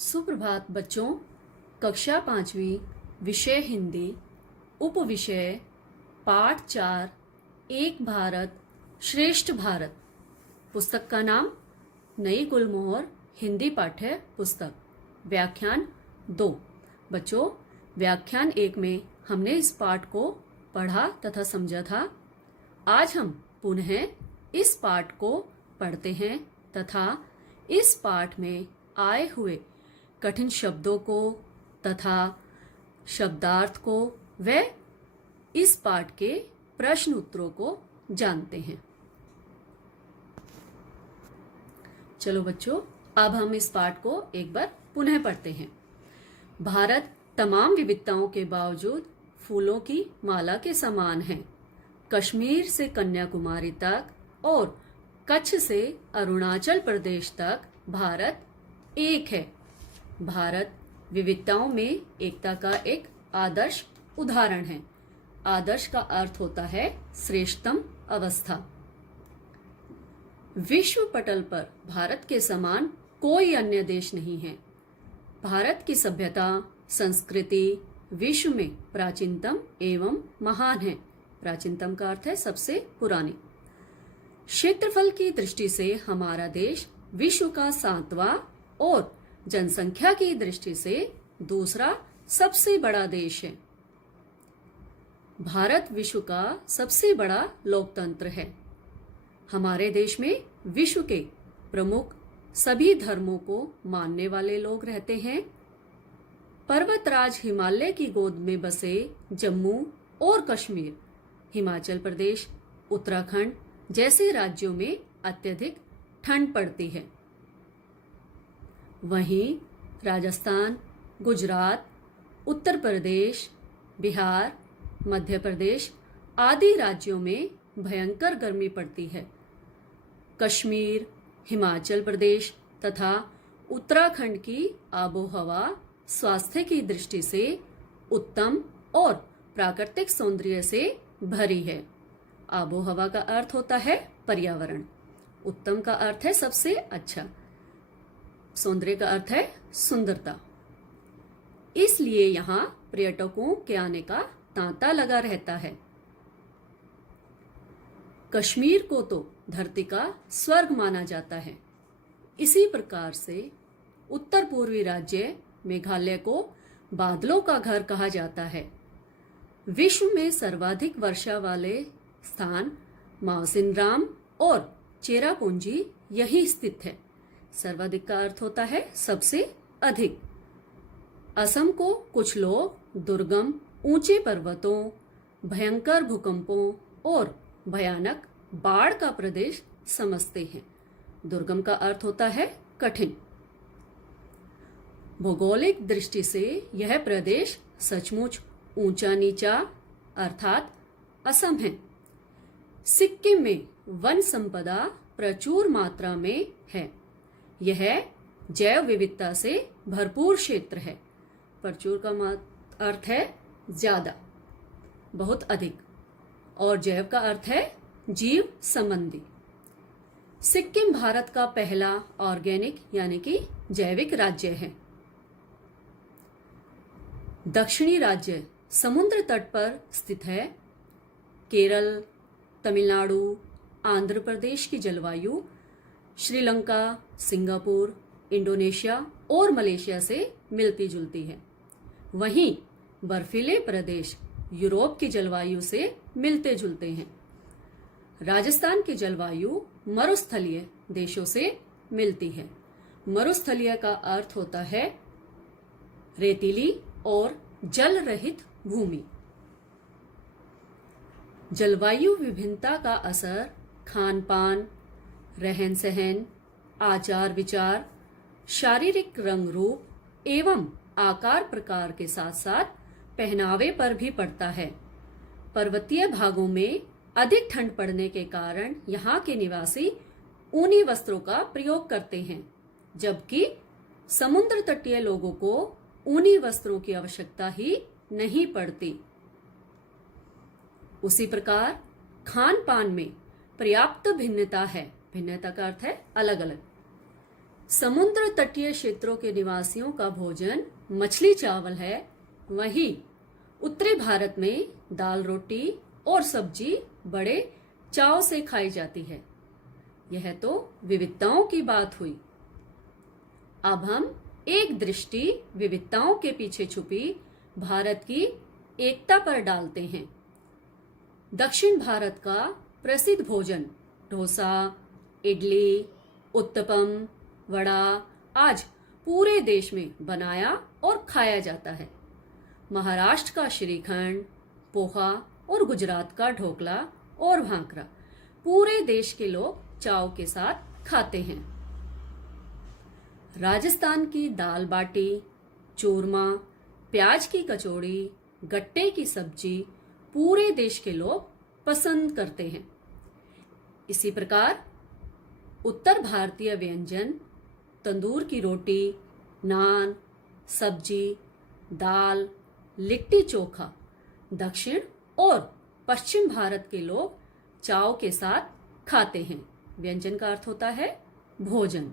सुप्रभात बच्चों। कक्षा 5वीं विषय हिंदी उपविषय पाठ 4 एक भारत श्रेष्ठ भारत पुस्तक का नाम नई गुलमोहर हिंदी पाठ्य पुस्तक व्याख्यान 2। बच्चों, व्याख्यान 1 में हमने इस पाठ को पढ़ा तथा समझा था। आज हम पुनः इस पाठ को पढ़ते हैं तथा इस पाठ में आए हुए कठिन शब्दों को तथा शब्दार्थ को व इस पाठ के प्रश्न उत्तरों को जानते हैं। चलो बच्चों, अब हम इस पाठ को एक बार पुनः पढ़ते हैं। भारत तमाम विविधताओं के बावजूद फूलों की माला के समान है। कश्मीर से कन्याकुमारी तक और कच्छ से अरुणाचल प्रदेश तक भारत एक है। भारत विविधताओं में एकता का एक आदर्श उदाहरण है। आदर्श का अर्थ होता है श्रेष्ठतम अवस्था। विश्व पटल पर भारत के समान कोई अन्य देश नहीं है। भारत की सभ्यता संस्कृति विश्व में प्राचीनतम एवं महान है। प्राचीनतम का अर्थ है सबसे पुरानी। क्षेत्रफल की दृष्टि से हमारा देश विश्व का 7वां और जनसंख्या की दृष्टि से दूसरा सबसे बड़ा देश है। भारत विश्व का सबसे बड़ा लोकतंत्र है। हमारे देश में विश्व के प्रमुख सभी धर्मों को मानने वाले लोग रहते हैं। पर्वतराज हिमालय की गोद में बसे जम्मू और कश्मीर, हिमाचल प्रदेश, उत्तराखंड जैसे राज्यों में अत्यधिक ठंड पड़ती है। वहीं राजस्थान, गुजरात, उत्तर प्रदेश, बिहार, मध्य प्रदेश आदि राज्यों में भयंकर गर्मी पड़ती है। कश्मीर, हिमाचल प्रदेश तथा उत्तराखंड की आबोहवा स्वास्थ्य की दृष्टि से उत्तम और प्राकृतिक सौंदर्य से भरी है। आबोहवा का अर्थ होता है पर्यावरण। उत्तम का अर्थ है सबसे अच्छा। सौंदर्य का अर्थ है सुंदरता। इसलिए यहाँ पर्यटकों के आने का तांता लगा रहता है। कश्मीर को तो धरती का स्वर्ग माना जाता है। इसी प्रकार से उत्तर पूर्वी राज्य मेघालय को बादलों का घर कहा जाता है। विश्व में सर्वाधिक वर्षा वाले स्थान माउसिनराम और चेरापूंजी यही स्थित है। सर्वाधिक का अर्थ होता है सबसे अधिक। असम को कुछ लोग दुर्गम ऊंचे पर्वतों, भयंकर भूकंपों और भयानक बाढ़ का प्रदेश समझते हैं। दुर्गम का अर्थ होता है कठिन। भौगोलिक दृष्टि से यह प्रदेश सचमुच ऊंचा नीचा अर्थात असम है। सिक्किम में वन संपदा प्रचुर मात्रा में है। यह जैव विविधता से भरपूर क्षेत्र है। प्रचुर का अर्थ है ज्यादा, बहुत अधिक, और जैव का अर्थ है जीव संबंधी। सिक्किम भारत का पहला ऑर्गेनिक यानी कि जैविक राज्य है। दक्षिणी राज्य समुद्र तट पर स्थित है। केरल, तमिलनाडु, आंध्र प्रदेश की जलवायु श्रीलंका, सिंगापुर, इंडोनेशिया और मलेशिया से मिलती जुलती है। वहीं बर्फीले प्रदेश यूरोप की जलवायु से मिलते जुलते हैं। राजस्थान की जलवायु मरुस्थलीय देशों से मिलती है। मरुस्थलीय का अर्थ होता है रेतीली और जल रहित भूमि। जलवायु विभिन्नता का असर खान पान, रहन सहन, आचार विचार, शारीरिक रंग रूप एवं आकार प्रकार के साथ साथ पहनावे पर भी पड़ता है। पर्वतीय भागों में अधिक ठंड पड़ने के कारण यहाँ के निवासी ऊनी वस्त्रों का प्रयोग करते हैं, जबकि समुद्र तटीय लोगों को ऊनी वस्त्रों की आवश्यकता ही नहीं पड़ती। उसी प्रकार खान पान में पर्याप्त भिन्नता है। भिन्नता का अर्थ है अलग अलग। समुद्र तटीय क्षेत्रों के निवासियों का भोजन मछली चावल है, वहीं उत्तरी भारत में दाल रोटी और सब्जी बड़े चाव से खाई जाती है। यह तो विविधताओं की बात हुई। अब हम एक दृष्टि विविधताओं के पीछे छुपी भारत की एकता पर डालते हैं। दक्षिण भारत का प्रसिद्ध भोजन डोसा, इडली, उत्तपम, वड़ा आज पूरे देश में बनाया और खाया जाता है। महाराष्ट्र का श्रीखंड, पोहा और गुजरात का ढोकला और भांकरा पूरे देश के लोग चाव के साथ खाते हैं। राजस्थान की दाल बाटी, चूरमा, प्याज की कचौड़ी, गट्टे की सब्जी पूरे देश के लोग पसंद करते हैं। इसी प्रकार उत्तर भारतीय व्यंजन तंदूर की रोटी, नान, सब्जी, दाल, लिट्टी चोखा दक्षिण और पश्चिम भारत के लोग चाव के साथ खाते हैं। व्यंजन का अर्थ होता है भोजन।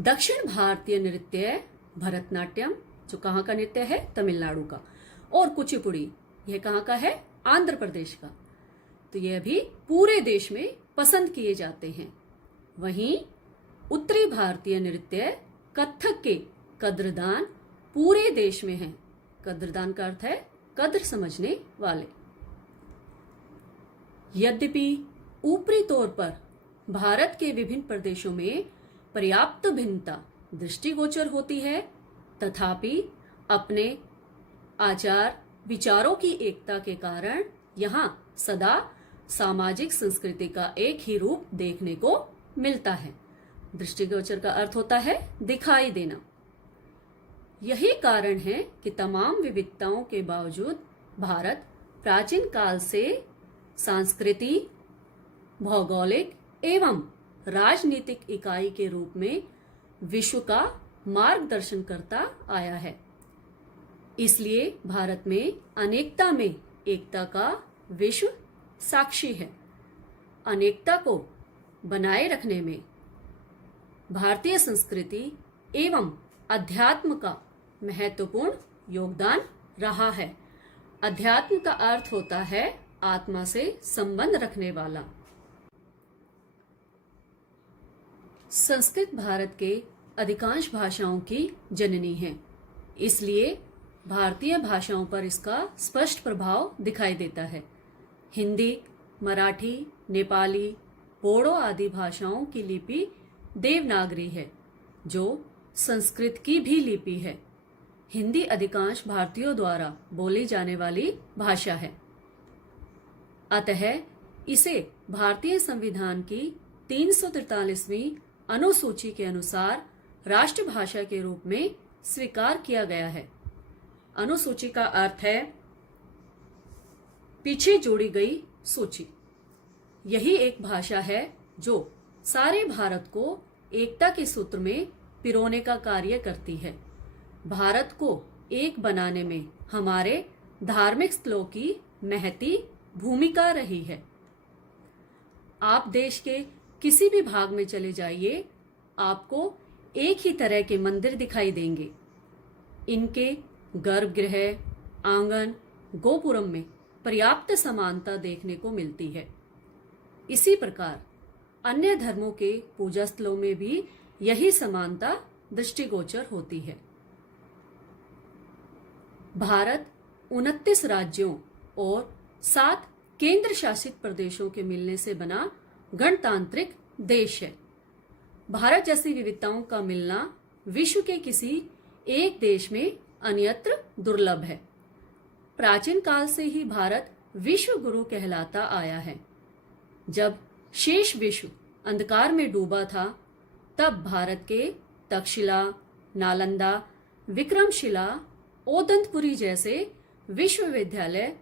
दक्षिण भारतीय नृत्य भरतनाट्यम, जो कहाँ का नृत्य है? तमिलनाडु का, और कुचिपुड़ी, यह कहाँ का है? आंध्र प्रदेश का। तो यह भी पूरे देश में पसंद किए जाते हैं। वहीं उत्तरी भारतीय नृत्य कथक के कद्रदान पूरे देश में है। कद्रदान का अर्थ है कद्र समझने वाले। यद्यपि ऊपरी तौर पर भारत के विभिन्न प्रदेशों में पर्याप्त भिन्नता दृष्टिगोचर होती है, तथापि अपने आचार विचारों की एकता के कारण यहाँ सदा सामाजिक संस्कृति का एक ही रूप देखने को मिलता है। दृष्टिगोचर का अर्थ होता है दिखाई देना। यही कारण है कि तमाम विविधताओं के बावजूद भारत प्राचीन काल से सांस्कृतिक, भौगोलिक एवं राजनीतिक इकाई के रूप में विश्व का मार्गदर्शन करता आया है। इसलिए भारत में अनेकता में एकता का विश्व साक्षी है। अनेकता को बनाए रखने में भारतीय संस्कृति एवं अध्यात्म का महत्वपूर्ण योगदान रहा है। अध्यात्म का अर्थ होता है आत्मा से संबंध रखने वाला। संस्कृत भारत के अधिकांश भाषाओं की जननी है, इसलिए भारतीय भाषाओं पर इसका स्पष्ट प्रभाव दिखाई देता है। हिंदी, मराठी, नेपाली, बोडो आदि भाषाओं की लिपि देवनागरी है, जो संस्कृत की भी लिपि है। हिंदी अधिकांश भारतीयों द्वारा बोली जाने वाली भाषा है, अतः इसे भारतीय संविधान की 343वीं अनुसूची के अनुसार राष्ट्रभाषा के रूप में स्वीकार किया गया है। अनुसूची का अर्थ है पीछे जोड़ी गई सूची। यही एक भाषा है जो सारे भारत को एकता के सूत्र में पिरोने का कार्य करती है। भारत को एक बनाने में हमारे धार्मिक स्थलों की महती भूमिका रही है। आप देश के किसी भी भाग में चले जाइए, आपको एक ही तरह के मंदिर दिखाई देंगे। इनके गर्भगृह, आंगन, गोपुरम में पर्याप्त समानता देखने को मिलती है। इसी प्रकार अन्य धर्मों के पूजा स्थलों में भी यही समानता दृष्टिगोचर होती है। भारत 29 राज्यों और 7 केंद्र शासित प्रदेशों के मिलने से बना गणतांत्रिक देश है। भारत जैसी विविधताओं का मिलना विश्व के किसी एक देश में अन्यत्र दुर्लभ है। प्राचीन काल से ही भारत विश्व गुरु कहलाता आया है। जब शेष विश्व अंधकार में डूबा था, तब भारत के तक्षशिला, नालंदा, विक्रमशिला, ओदंतपुरी जैसे विश्वविद्यालय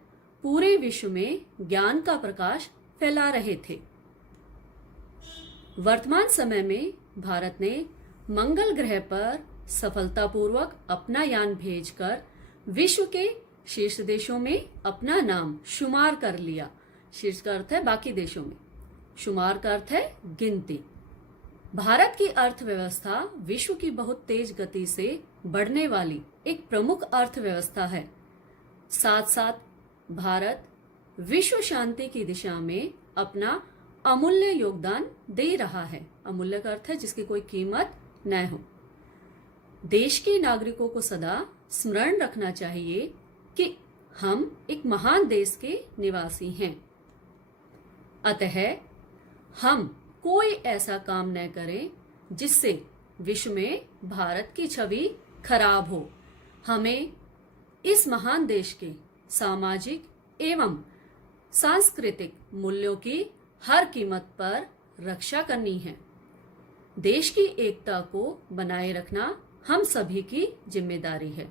पूरे विश्व में ज्ञान का प्रकाश फैला रहे थे। वर्तमान समय में भारत ने मंगल ग्रह पर सफलतापूर्वक अपना यान भेजकर विश्व के शीर्ष देशों में अपना नाम शुमार कर लिया। शीर्ष का अर्थ है बाकी देशों में, शुमार का अर्थ है गिनती। भारत की अर्थव्यवस्था विश्व की बहुत तेज गति से बढ़ने वाली एक प्रमुख अर्थव्यवस्था है। साथ साथ भारत विश्व शांति की दिशा में अपना अमूल्य योगदान दे रहा है। अमूल्य का अर्थ है जिसकी कोई कीमत न हो। देश के नागरिकों को सदा स्मरण रखना चाहिए कि हम एक महान देश के निवासी हैं। अतः हम कोई ऐसा काम न करें जिससे विश्व में भारत की छवि खराब हो। हमें इस महान देश के सामाजिक एवं सांस्कृतिक मूल्यों की हर कीमत पर रक्षा करनी है। देश की एकता को बनाए रखना हम सभी की जिम्मेदारी है।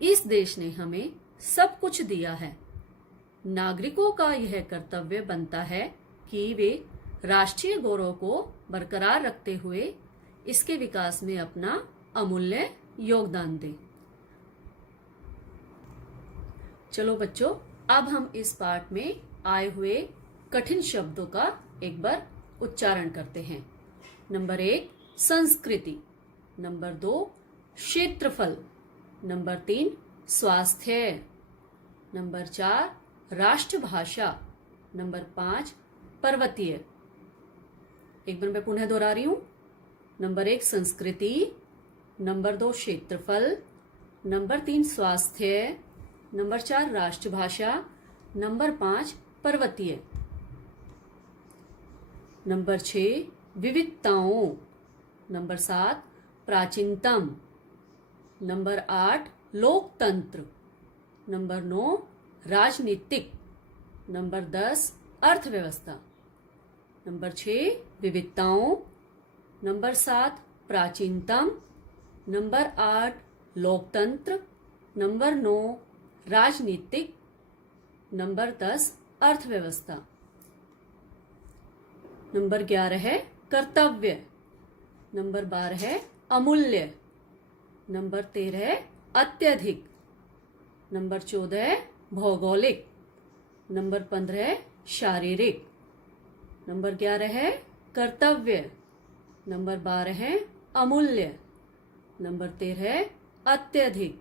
इस देश ने हमें सब कुछ दिया है। नागरिकों का यह कर्तव्य बनता है कि वे राष्ट्रीय गौरव को बरकरार रखते हुए इसके विकास में अपना अमूल्य योगदान दें। चलो बच्चों, अब हम इस पाठ में आए हुए कठिन शब्दों का एक बार उच्चारण करते हैं। नंबर 1 संस्कृति, नंबर 2 क्षेत्रफल, नंबर 3 स्वास्थ्य, नंबर 4 राष्ट्रभाषा, नंबर 5 पर्वतीय। एक बार मैं पुनः दोहरा रही हूं। नंबर 1 संस्कृति, नंबर 2 क्षेत्रफल, नंबर 3 स्वास्थ्य, नंबर 4 राष्ट्रभाषा, नंबर 5 पर्वतीय। नंबर 6 विविधताओं, नंबर 7 प्राचीनतम, नंबर 8 लोकतंत्र, नंबर 9 राजनीतिक, नंबर 10 अर्थव्यवस्था। नंबर 6 विविधताओं, नंबर 7 प्राचीनतम, नंबर 8 लोकतंत्र, नंबर 9 राजनीतिक, नंबर 10 अर्थव्यवस्था। नंबर 11 है कर्तव्य, नंबर 12 है अमूल्य, नंबर 13 है अत्यधिक, नंबर 14 है भौगोलिक, नंबर 15 है शारीरिक। नंबर 11 है कर्तव्य, नंबर 12 है अमूल्य, नंबर 13 है अत्यधिक,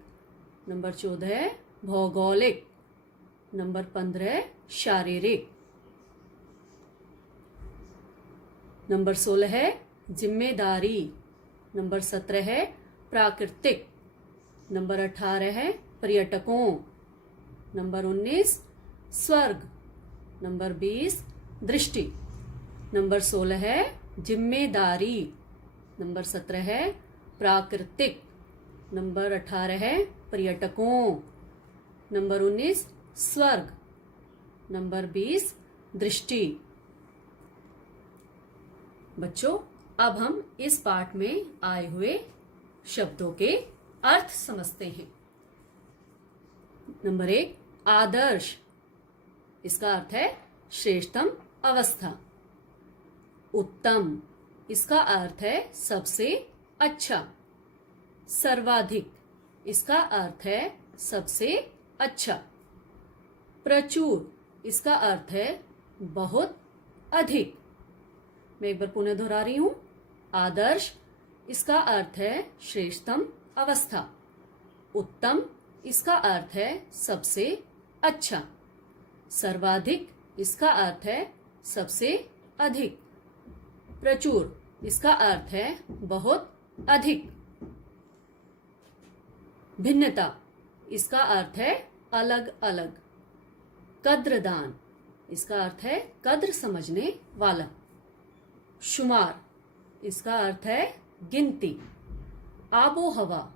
नंबर 14 है भौगोलिक, नंबर 15 है शारीरिक। नंबर 16 है जिम्मेदारी, नंबर 17 है प्राकृतिक, नंबर 18 है पर्यटकों, नंबर 19 स्वर्ग, नंबर 20 दृष्टि, नंबर 16 है जिम्मेदारी, नंबर 17 है प्राकृतिक, नंबर 18 है पर्यटकों, नंबर 19 स्वर्ग, नंबर 20 दृष्टि। बच्चों, अब हम इस पाठ में आए हुए शब्दों के अर्थ समझते हैं। नंबर 1 आदर्श, इसका अर्थ है श्रेष्ठतम अवस्था। उत्तम, इसका अर्थ है सबसे अच्छा। सर्वाधिक, इसका अर्थ है सबसे अच्छा। प्रचुर, इसका अर्थ है बहुत अधिक। मैं एक बार पुनः दोहरा रही हूं। आदर्श, इसका अर्थ है श्रेष्ठतम अवस्था। उत्तम, इसका अर्थ है सबसे अच्छा। सर्वाधिक, इसका अर्थ है सबसे अधिक। प्रचुर, इसका अर्थ है बहुत अधिक। भिन्नता, इसका अर्थ है अलग अलग। कद्रदान, इसका अर्थ है कद्र समझने वाला। शुमार, इसका अर्थ है गिनती। आबो हवा,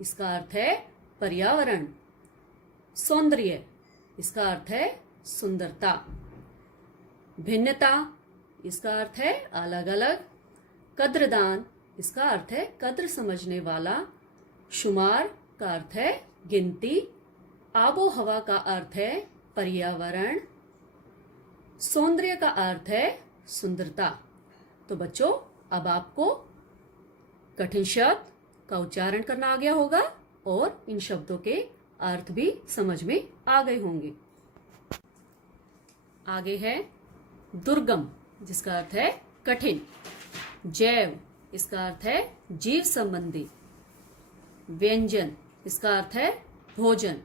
इसका अर्थ है पर्यावरण। सौंदर्य, इसका अर्थ है सुंदरता। भिन्नता, इसका अर्थ है अलग अलग। कद्रदान, इसका अर्थ है कद्र समझने वाला। शुमार का अर्थ है गिनती। आबो हवा का अर्थ है पर्यावरण। सौंदर्य का अर्थ है सुंदरता। तो बच्चों, अब आपको कठिन शब्द का उच्चारण करना आ गया होगा और इन शब्दों के अर्थ भी समझ में आ गए होंगे। आगे है दुर्गम, जिसका अर्थ है कठिन। जैव इसका अर्थ है जीव संबंधी। व्यंजन इसका अर्थ है भोजन।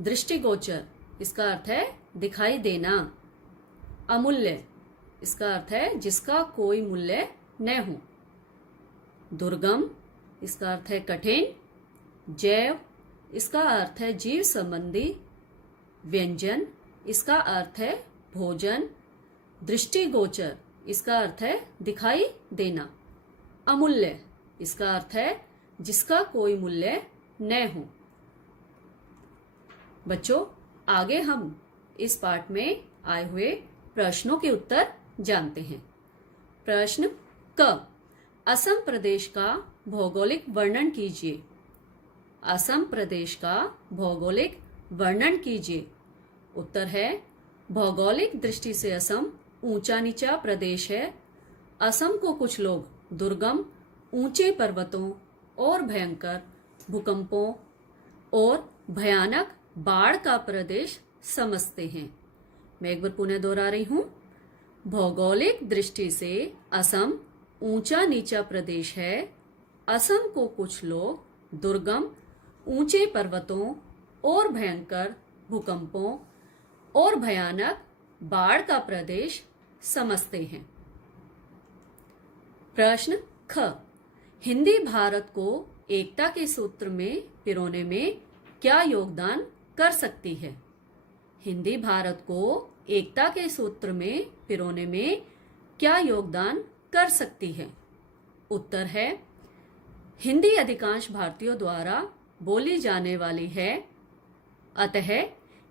दृष्टिगोचर इसका अर्थ है दिखाई देना। अमूल्य इसका अर्थ है जिसका कोई मूल्य न हो। दुर्गम इसका अर्थ है कठिन। जैव इसका अर्थ है जीव संबंधी। व्यंजन इसका अर्थ है भोजन। दृष्टिगोचर इसका अर्थ है दिखाई देना। अमूल्य इसका अर्थ है जिसका कोई मूल्य न हो। बच्चों, आगे हम इस पाठ में आए हुए प्रश्नों के उत्तर जानते हैं। प्रश्न क, असम प्रदेश का भौगोलिक वर्णन कीजिए। असम प्रदेश का भौगोलिक वर्णन कीजिए। उत्तर है, भौगोलिक दृष्टि से असम ऊंचा नीचा प्रदेश है। असम को कुछ लोग दुर्गम, ऊंचे पर्वतों और भयंकर भूकंपों और भयानक बाढ़ का प्रदेश समझते हैं। मैं एक बार पुनः दोहरा रही हूं। भौगोलिक दृष्टि से असम ऊंचा नीचा प्रदेश है। असम को कुछ लोग दुर्गम, ऊंचे पर्वतों और भयंकर भूकंपों और भयानक बाढ़ का प्रदेश समझते हैं। प्रश्न ख, हिंदी भारत को एकता के सूत्र में पिरोने में क्या योगदान कर सकती है। हिंदी भारत को एकता के सूत्र में पिरोने में क्या योगदान कर सकती है। उत्तर है, हिंदी अधिकांश भारतीयों द्वारा बोली जाने वाली है, अतः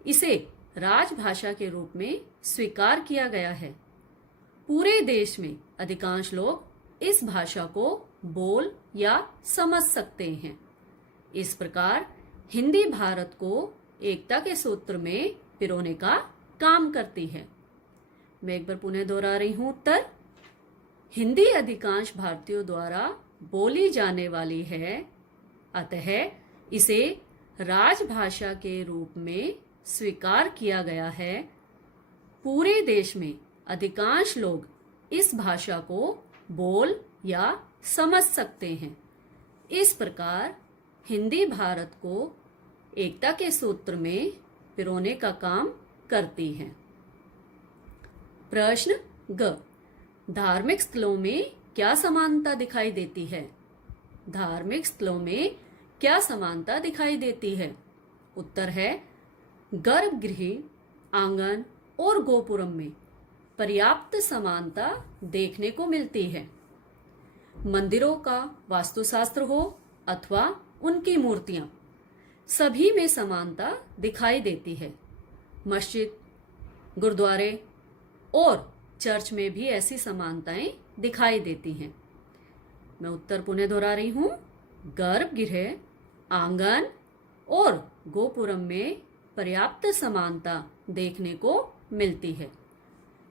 इसे राजभाषा के रूप में स्वीकार किया गया है। पूरे देश में अधिकांश लोग इस भाषा को बोल या समझ सकते हैं। इस प्रकार हिंदी भारत को एकता के सूत्र में पिरोने का काम करती है। मैं एक बार पुनः दोहरा रही हूं उत्तर। हिंदी अधिकांश भारतीयों द्वारा बोली जाने वाली है, अतः इसे राजभाषा के रूप में स्वीकार किया गया है। पूरे देश में अधिकांश लोग इस भाषा को बोल या समझ सकते हैं। इस प्रकार हिंदी भारत को एकता के सूत्र में पिरोने का काम करती है। प्रश्न ग, धार्मिक स्थलों में क्या समानता दिखाई देती है। धार्मिक स्थलों में क्या समानता दिखाई देती है। उत्तर है, गर्भगृह, आंगन और गोपुरम में पर्याप्त समानता देखने को मिलती है। मंदिरों का वास्तुशास्त्र हो अथवा उनकी मूर्तियां, सभी में समानता दिखाई देती है। मस्जिद, गुरुद्वारे और चर्च में भी ऐसी समानताएं दिखाई देती हैं। मैं उत्तर पुनः दोहरा रही हूं। गर्भगृह, आंगन और गोपुरम में पर्याप्त समानता देखने को मिलती है।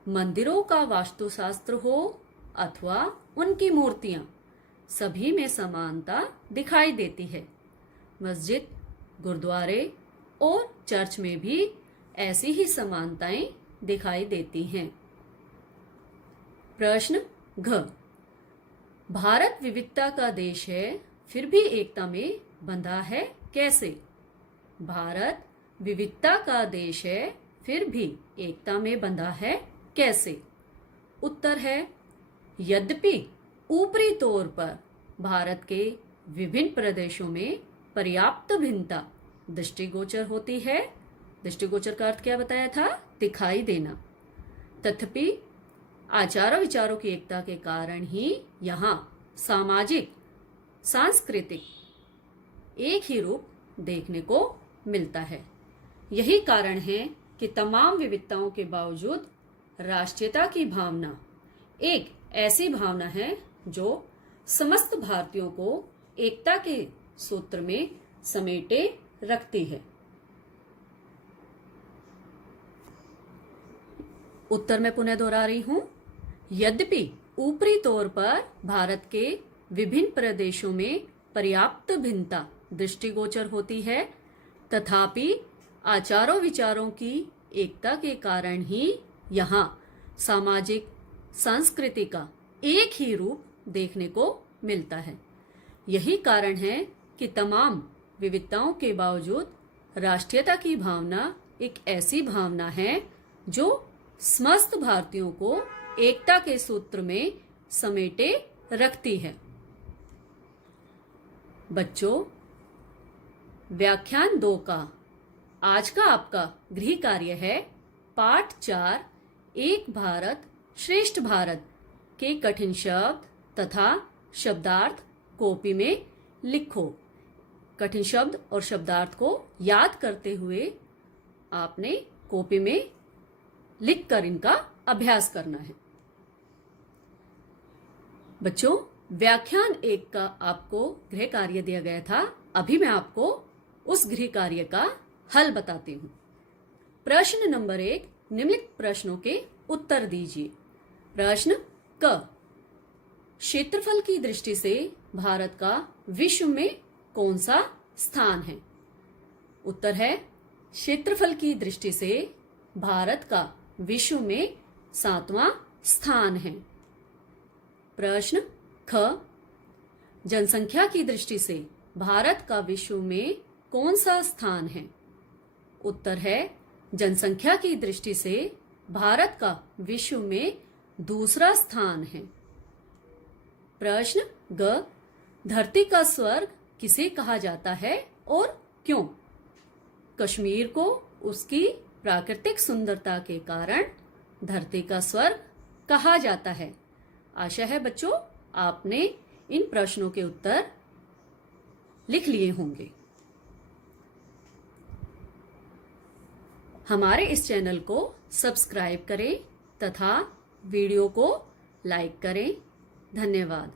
मंदिरों का वास्तुशास्त्र हो अथवा उनकी मूर्तियां, सभी में समानता दिखाई देती है। मस्जिद, गुरुद्वारे और चर्च में भी ऐसी ही समानताएं दिखाई देती हैं। प्रश्न घ, भारत विविधता का देश है फिर भी एकता में बंधा है कैसे। भारत विविधता का देश है फिर भी एकता में बंधा है कैसे। उत्तर है, यद्यपि ऊपरी तौर पर भारत के विभिन्न प्रदेशों में पर्याप्त भिन्नता दृष्टिगोचर होती है। दृष्टिगोचर का अर्थ क्या बताया था, दिखाई देना। तथापि आचार विचारों की एकता के कारण ही यहाँ सामाजिक, सांस्कृतिक एक ही रूप देखने को मिलता है। यही कारण है कि तमाम विविधताओं के बावजूद राष्ट्रीयता की भावना एक ऐसी भावना है जो समस्त भारतीयों को एकता के सूत्र में समेटे रखती है। उत्तर में पुनः दोहरा रही हूं। यद्यपि ऊपरी तौर पर भारत के विभिन्न प्रदेशों में पर्याप्त भिन्नता दृष्टिगोचर होती है, तथापि आचारों विचारों की एकता के कारण ही यहाँ सामाजिक, संस्कृति का एक ही रूप देखने को मिलता है। यही कारण है कि तमाम विविधताओं के बावजूद राष्ट्रीयता की भावना एक ऐसी भावना है जो समस्त भारतीयों को एकता के सूत्र में समेटे रखती है। बच्चों, व्याख्यान 2 का आज का आपका गृह कार्य है पाठ 4 एक भारत श्रेष्ठ भारत के कठिन शब्द तथा शब्दार्थ कॉपी में लिखो। कठिन शब्द और शब्दार्थ को याद करते हुए आपने कॉपी में लिखकर इनका अभ्यास करना है। बच्चों, व्याख्यान 1 का आपको गृह कार्य दिया गया था। अभी मैं आपको उस गृह कार्य का हल बताती हूं। प्रश्न नंबर 1, निम्नलिखित प्रश्नों के उत्तर दीजिए। प्रश्न क, क्षेत्रफल की दृष्टि से भारत का विश्व में कौन सा स्थान है? उत्तर है, क्षेत्रफल की दृष्टि से भारत का विश्व में 7वां स्थान है। प्रश्न ख, जनसंख्या की दृष्टि से भारत का विश्व में कौन सा स्थान है? उत्तर है, जनसंख्या की दृष्टि से भारत का विश्व में दूसरा स्थान है। प्रश्न ग, धरती का स्वर्ग किसे कहा जाता है और क्यों? कश्मीर को उसकी प्राकृतिक सुंदरता के कारण धरती का स्वर्ग कहा जाता है। आशा है बच्चों आपने इन प्रश्नों के उत्तर लिख लिए होंगे। हमारे इस चैनल को सब्सक्राइब करें तथा वीडियो को लाइक करें। धन्यवाद।